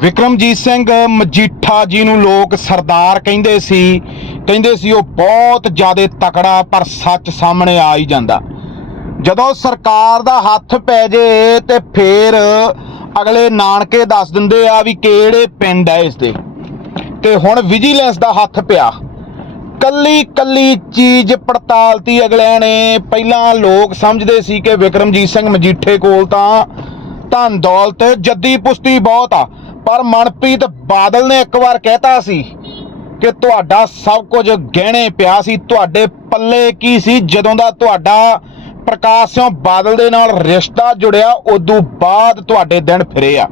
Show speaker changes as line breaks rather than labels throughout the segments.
ਵਿਕਰਮਜੀਤ ਸਿੰਘ ਮਜੀਠਾ ਜੀ ਨੂੰ ਲੋਕ ਸਰਦਾਰ ਕਹਿੰਦੇ ਸੀ। ਕਹਿੰਦੇ ਸੀ ਉਹ ਬਹੁਤ ਜ਼ਿਆਦਾ ਤਕੜਾ, ਪਰ ਸੱਚ ਸਾਹਮਣੇ ਆ ਹੀ ਜਾਂਦਾ। ਜਦੋਂ ਸਰਕਾਰ ਦਾ ਹੱਥ ਪੈ ਜੇ ਤੇ ਫੇਰ ਅਗਲੇ ਨਾਨਕੇ ਦੱਸ ਦਿੰਦੇ ਆ ਵੀ ਕਿਹੜੇ ਪਿੰਡ ਐ ਇਸ ਦੇ। ਤੇ ਹੁਣ ਵਿਜੀਲੈਂਸ ਦਾ ਹੱਥ ਪਿਆ। ਕੱਲੀ ਕੱਲੀ ਚੀਜ਼ ਪੜਤਾਲਤੀ ਅਗਲਿਆਂ ਨੇ। ਪਹਿਲਾਂ ਲੋਕ ਸਮਝਦੇ ਸੀ ਕਿ ਵਿਕਰਮਜੀਤ ਸਿੰਘ ਮਜੀਠੇ ਕੋਲ ਤਾਂ ਧਨ ਦੌਲਤ, ਜੱਦੀ ਪੁਸ਼ਤੀ ਬਹੁਤ ਆ। ਪਰ ਮਨਪ੍ਰੀਤ ਬਾਦਲ ਨੇ ਇੱਕ ਵਾਰ ਕਹਿਤਾ ਸੀ ਕਿ ਤੁਹਾਡਾ ਸਭ ਕੁਝ ਗਹਿਣੇ ਪਿਆ ਸੀ, ਤੁਹਾਡੇ ਪੱਲੇ ਕੀ ਸੀ? ਜਦੋਂ ਦਾ ਤੁਹਾਡਾ ਪ੍ਰਕਾਸ਼ ਸਿੰਘ ਬਾਦਲ ਦੇ ਨਾਲ ਰਿਸ਼ਤਾ ਜੁੜਿਆ, ਉਦੋਂ ਬਾਅਦ ਤੁਹਾਡੇ ਦਿਨ ਫਿਰੇ ਆ।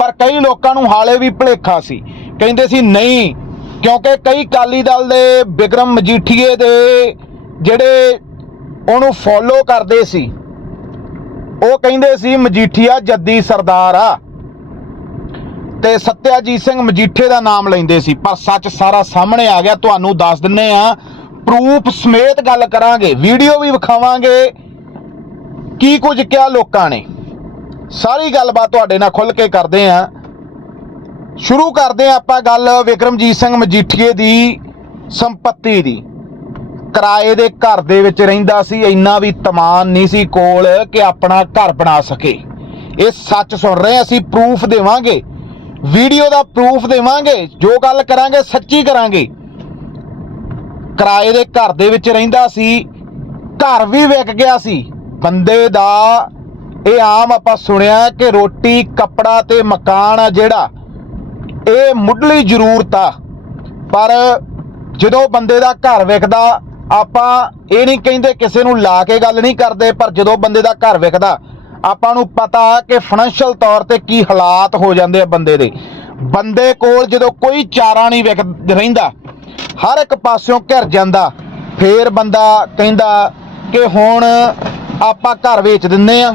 ਪਰ ਕਈ ਲੋਕਾਂ ਨੂੰ ਹਾਲੇ ਵੀ ਭੁਲੇਖਾ ਸੀ। ਕਹਿੰਦੇ ਸੀ, ਨਹੀਂ, ਕਿਉਂਕਿ ਕਈ ਕਾਲੀ ਦਲ ਦੇ ਬਿਕਰਮ ਮਜੀਠੀਏ ਦੇ ਜਿਹੜੇ ਉਹਨੂੰ ਫੋਲੋ ਕਰਦੇ ਸੀ, ਉਹ ਕਹਿੰਦੇ ਸੀ, ਮਜੀਠੀਆ ਜੱਦੀ ਸਰਦਾਰ ਆ। ਤੇ ਸਤਿਆਜੀਤ ਸਿੰਘ ਮਜੀਠੇ ਦਾ ਨਾਮ ਲੈਂਦੇ ਸੀ, ਪਰ ਸੱਚ ਸਾਰਾ ਸਾਹਮਣੇ ਆ ਗਿਆ, ਤੁਹਾਨੂੰ ਦੱਸ ਦਿੰਨੇ ਆ। ਪ੍ਰੂਫ ਸਮੇਤ ਗੱਲ ਕਰਾਂਗੇ, ਵੀਡੀਓ ਵੀ ਵਿਖਾਵਾਂਗੇ। ਕੀ ਕੁਝ ਕਿਹਾ ਲੋਕਾਂ ਨੇ? ਸਾਰੀ ਗੱਲਬਾਤ ਤੁਹਾਡੇ ਨਾਲ ਖੁੱਲ ਕੇ ਕਰਦੇ ਆ। ਸ਼ੁਰੂ ਕਰਦੇ ਆ ਆਪਾਂ ਗੱਲ ਵਿਕਰਮਜੀਤ ਸਿੰਘ ਮਜੀਠੀਏ ਦੀ ਸੰਪਤੀ ਦੀ। ਕਿਰਾਏ ਦੇ ਘਰ ਦੇ ਵਿੱਚ ਰਹਿੰਦਾ ਸੀ, ਇੰਨਾ ਵੀ ਤਮਾਨ ਨਹੀਂ ਸੀ ਕੋਲ ਕਿ ਆਪਣਾ ਘਰ ਬਣਾ ਸਕੇ। ਇਹ ਸੱਚ ਸੁਣ ਰਹੇ ਅਸੀਂ ਪ੍ਰੂਫ ਦੇਵਾਂਗੇ। ਵੀਡੀਓ ਦਾ ਪ੍ਰੂਫ ਦੇਵਾਂਗੇ, ਜੋ ਗੱਲ ਕਰਾਂਗੇ, ਸੱਚੀ ਕਰਾਂਗੇ। ਕਿਰਾਏ ਦੇ ਘਰ ਦੇ ਵਿੱਚ ਰਹਿੰਦਾ ਸੀ, ਘਰ ਵੀ ਵਿਕ ਗਿਆ ਸੀ। ਬੰਦੇ ਦਾ ਇਹ ਆਮ ਆਪਾਂ ਸੁਣਿਆ ਕਿ ਰੋਟੀ, ਕੱਪੜਾ ਤੇ ਮਕਾਨ ਆ ਜਿਹੜਾ, ਇਹ ਮੁੱਢਲੀ ਜ਼ਰੂਰਤ ਆ। ਪਰ ਜਦੋਂ ਬੰਦੇ ਦਾ ਘਰ ਵਿਕਦਾ, ਆਪਾਂ ਇਹ ਨਹੀਂ ਕਹਿੰਦੇ ਕਿਸੇ ਨੂੰ ਲਾ ਕੇ ਗੱਲ ਨਹੀਂ ਕਰਦੇ, ਪਰ ਜਦੋਂ ਬੰਦੇ ਦਾ ਘਰ ਵਿਕਦਾ ਆਪਾਂ ਨੂੰ ਪਤਾ ਕਿ ਫਾਈਨੈਂਸ਼ੀਅਲ ਤੌਰ ਤੇ ਕੀ ਹਾਲਾਤ ਹੋ ਜਾਂਦੇ ਆ ਬੰਦੇ ਦੇ। ਬੰਦੇ ਕੋਲ ਜਦੋਂ ਕੋਈ ਚਾਰਾ ਨਹੀਂ ਵਿਕ ਰਹਿੰਦਾ, ਹਰ ਇੱਕ ਪਾਸਿਓਂ ਘਿਰ ਜਾਂਦਾ, ਫੇਰ ਬੰਦਾ ਕਹਿੰਦਾ ਕਿ ਹੁਣ ਆਪਾਂ ਘਰ ਵੇਚ ਦਿੰਨੇ ਆ,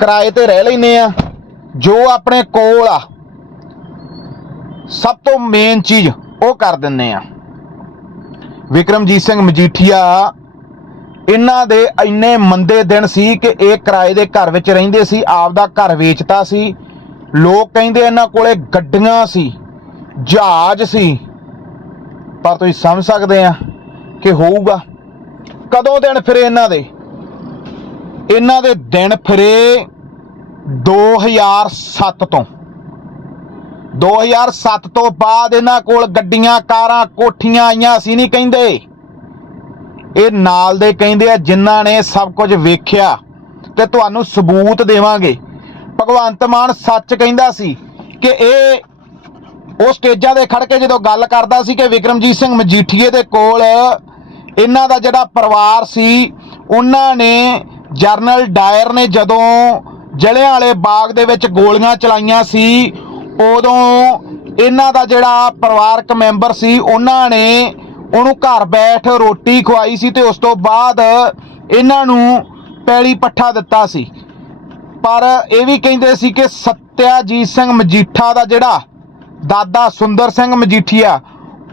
ਕਿਰਾਏ ਤੇ ਰਹਿ ਲੈਨੇ ਆ, ਜੋ ਆਪਣੇ ਕੋਲ ਆ, ਸਭ ਤੋਂ ਮੇਨ ਚੀਜ਼ ਉਹ ਕਰ ਦਿੰਨੇ ਆ। ਵਿਕਰਮਜੀਤ ਸਿੰਘ ਮਜੀਠੀਆ ਇਹਨਾਂ ਦੇ ਇੰਨੇ ਮੰਦੇ ਦਿਨ ਸੀ ਕਿ ਇਹ ਕਿਰਾਏ ਦੇ ਘਰ ਵਿੱਚ ਰਹਿੰਦੇ ਸੀ, ਆਪਦਾ ਘਰ ਵੇਚਤਾ ਸੀ। ਲੋਕ ਕਹਿੰਦੇ ਇਹਨਾਂ ਕੋਲੇ ਗੱਡੀਆਂ ਸੀ, ਜਹਾਜ਼ ਸੀ। ਪਰ ਤੁਸੀਂ ਸਮਝ ਸਕਦੇ ਆ ਕਿ ਹੋਊਗਾ। ਕਦੋਂ ਦਿਨ ਫਿਰੇ ਇਹਨਾਂ ਦੇ? ਇਹਨਾਂ ਦੇ ਦਿਨ ਫਿਰੇ 2007 ਤੋਂ। 2007 ਤੋਂ ਬਾਅਦ ਇਹਨਾਂ ਕੋਲ ਗੱਡੀਆਂ, ਕਾਰਾਂ, ਕੋਠੀਆਂ ਆਈਆਂ ਸੀ ਨਹੀਂ ਕਹਿੰਦੇ। ਇਹ ਨਾਲ ਦੇ ਕਹਿੰਦੇ ਆ, ਜਿਨ੍ਹਾਂ ਨੇ ਸਭ ਕੁਝ ਵੇਖਿਆ ਤੇ ਤੁਹਾਨੂੰ ਸਬੂਤ ਦੇਵਾਂਗੇ। ਭਗਵੰਤ ਮਾਨ ਸੱਚ ਕਹਿੰਦਾ ਸੀ ਕਿ ਇਹ ਉਹ ਸਟੇਜਾਂ ਦੇ ਖੜ ਕੇ ਜਦੋਂ ਗੱਲ ਕਰਦਾ ਸੀ ਕਿ ਵਿਕਰਮਜੀਤ ਸਿੰਘ ਮਜੀਠੀਏ ਦੇ ਕੋਲ ਇਹਨਾਂ ਦਾ ਜਿਹੜਾ ਪਰਿਵਾਰ ਸੀ, ਉਹਨਾਂ ਨੇ ਜਰਨਲ ਡਾਇਰ ਨੇ ਜਦੋਂ ਜਲਿਆਂ ਵਾਲੇ ਬਾਗ ਦੇ ਵਿੱਚ ਗੋਲੀਆਂ ਚਲਾਈਆਂ ਸੀ, ਉਦੋਂ ਇਹਨਾਂ ਦਾ ਜਿਹੜਾ ਪਰਿਵਾਰਕ ਮੈਂਬਰ ਸੀ, ਉਹਨਾਂ ਨੇ ਉਹਨੂੰ ਘਰ ਬੈਠ ਰੋਟੀ ਖਵਾਈ ਸੀ ਤੇ ਉਸ ਤੋਂ ਬਾਅਦ ਇਹਨਾਂ ਨੂੰ ਪੈਲੀ ਪੱਠਾ ਦਿੱਤਾ ਸੀ। ਪਰ ਇਹ ਵੀ ਕਹਿੰਦੇ ਸੀ ਕਿ ਸਤਿਆਜੀਤ ਸਿੰਘ ਮਜੀਠਾ ਦਾ ਜਿਹੜਾ ਦਾਦਾ ਸੁੰਦਰ ਸਿੰਘ ਮਜੀਠੀਆ,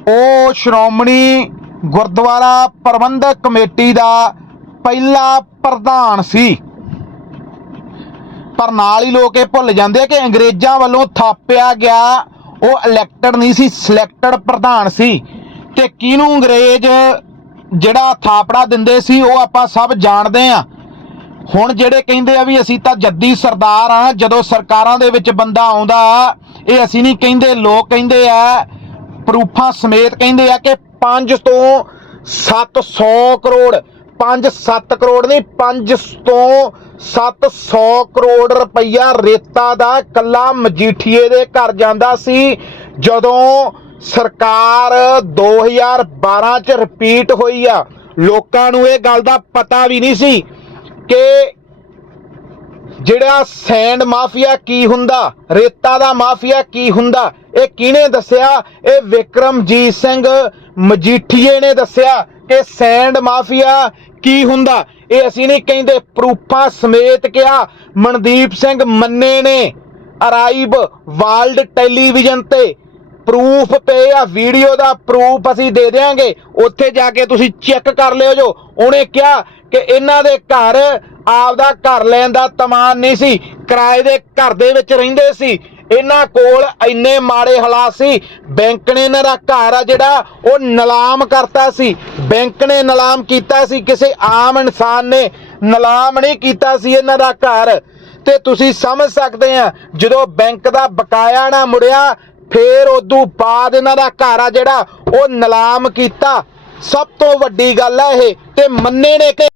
ਉਹ ਸ਼੍ਰੋਮਣੀ ਗੁਰਦੁਆਰਾ ਪ੍ਰਬੰਧਕ ਕਮੇਟੀ ਦਾ ਪਹਿਲਾ ਪ੍ਰਧਾਨ ਸੀ। ਪਰ ਨਾਲ ਹੀ ਲੋਕ ਇਹ ਭੁੱਲ ਜਾਂਦੇ ਆ ਕਿ ਅੰਗਰੇਜ਼ਾਂ ਵੱਲੋਂ ਥਾਪਿਆ ਗਿਆ, ਉਹ ਇਲੈਕਟਡ ਨਹੀਂ ਸੀ ਸਿਲੈਕਟਡ ਪ੍ਰਧਾਨ ਸੀ। ਤੇ ਕਿਹਨੂੰ ਅੰਗਰੇਜ਼ ਜਿਹੜਾ ਥਾਪੜਾ ਦਿੰਦੇ ਸੀ, ਉਹ ਆਪਾਂ ਸਭ ਜਾਣਦੇ ਆ ਹੁਣ ਜਿਹੜੇ ਕਹਿੰਦੇ ਆ ਵੀ ਅਸੀਂ ਤਾਂ ਜੱਦੀ ਸਰਦਾਰ ਆ ਜਦੋਂ ਸਰਕਾਰਾਂ ਦੇ ਵਿੱਚ ਬੰਦਾ ਆਉਂਦਾ, ਇਹ ਅਸੀਂ ਨਹੀਂ ਕਹਿੰਦੇ, ਲੋਕ ਕਹਿੰਦੇ ਆ, ਪ੍ਰੂਫਾਂ ਸਮੇਤ ਕਹਿੰਦੇ ਆ ਕਿ 5 ਤੋਂ 700 ਕਰੋੜ 5-7 ਕਰੋੜ ਨਹੀਂ 5 ਤੋਂ 700 ਕਰੋੜ ਰੁਪਈਆ ਰੇਤਾ ਦਾ ਕੱਲਾ ਮਜੀਠੀਏ ਦੇ ਘਰ ਜਾਂਦਾ ਸੀ, ਜਦੋਂ ਸਰਕਾਰ 2012 ਚ ਰਿਪੀਟ ਹੋਈ ਆ। ਲੋਕਾਂ ਨੂੰ ਇਹ ਗੱਲ ਦਾ ਪਤਾ ਵੀ ਨਹੀਂ ਸੀ ਕਿ ਜਿਹੜਾ ਸੈਂਡ ਮਾਫੀਆ ਕੀ ਹੁੰਦਾ, ਰੇਤਾ ਦਾ ਮਾਫੀਆ ਕੀ ਹੁੰਦਾ, ਇਹ ਕਿਹਨੇ ਦੱਸਿਆ? ਇਹ ਵਿਕਰਮਜੀਤ ਸਿੰਘ ਮਜੀਠੀਏ ਨੇ ਦੱਸਿਆ ਕਿ ਸੈਂਡ ਮਾਫੀਆ ਕੀ ਹੁੰਦਾ। ਇਹ ਅਸੀਂ ਨਹੀਂ ਕਹਿੰਦੇ, ਪ੍ਰੂਫਾਂ ਸਮੇਤ ਕਿਹਾ। ਮਨਦੀਪ ਸਿੰਘ ਮੰਨੇ ਨੇ ਅਰਾਈਵ ਵਰਲਡ ਟੈਲੀਵਿਜ਼ਨ ਤੇ। ਪ੍ਰੂਫ ਪਏ ਆ ਵੀਡੀਓ ਦਾ ਪ੍ਰੂਫ ਅਸੀਂ ਦੇ ਦੇਾਂਗੇ ਉੱਥੇ ਜਾ ਕੇ ਤੁਸੀਂ ਚੈੱਕ ਕਰ ਲਿਓ ਜੋ। ਉਹਨੇ ਕਿਹਾ ਕਿ ਇਹਨਾਂ ਦੇ ਘਰ ਆਪਦਾ ਘਰ ਲੈਣ ਦਾ ਤਮਾਨ ਨਹੀਂ ਸੀ। ਕਿਰਾਏ ਦੇ ਘਰ ਦੇ ਵਿੱਚ ਰਹਿੰਦੇ ਸੀ। ਇਹਨਾਂ ਕੋਲ ਇੰਨੇ ਮਾੜੇ ਹਾਲਾਤ ਸੀ। ਬੈਂਕ ਨੇ ਇਹਨਾਂ ਦਾ ਘਰ ਆ ਜਿਹੜਾ, ਉਹ ਨਿਲਾਮ ਕਰਤਾ ਸੀ। ਬੈਂਕ ਨੇ ਨਿਲਾਮ ਕੀਤਾ ਸੀ। ਕਿਸੇ ਆਮ ਇਨਸਾਨ ਨੇ ਨਿਲਾਮ ਨਹੀਂ ਕੀਤਾ ਸੀ ਇਹਨਾਂ ਦਾ ਘਰ। ਤੇ ਤੁਸੀਂ ਸਮਝ ਸਕਦੇ ਆ, ਜਦੋਂ ਬੈਂਕ ਦਾ ਬਕਾਇਆ ਨਾ ਮੁੜਿਆ ਫੇਰ ਉਦੋਂ ਬਾਅਦ ਇਹਨਾਂ ਦਾ ਘਰ ਆ ਜਿਹੜਾ, ਉਹ ਨਿਲਾਮ ਕੀਤਾ। ਸਭ ਤੋਂ ਵੱਡੀ ਗੱਲ ਹੈ ਇਹ ਤੇ ਮੰਨੇ ਨੇ ਕਿ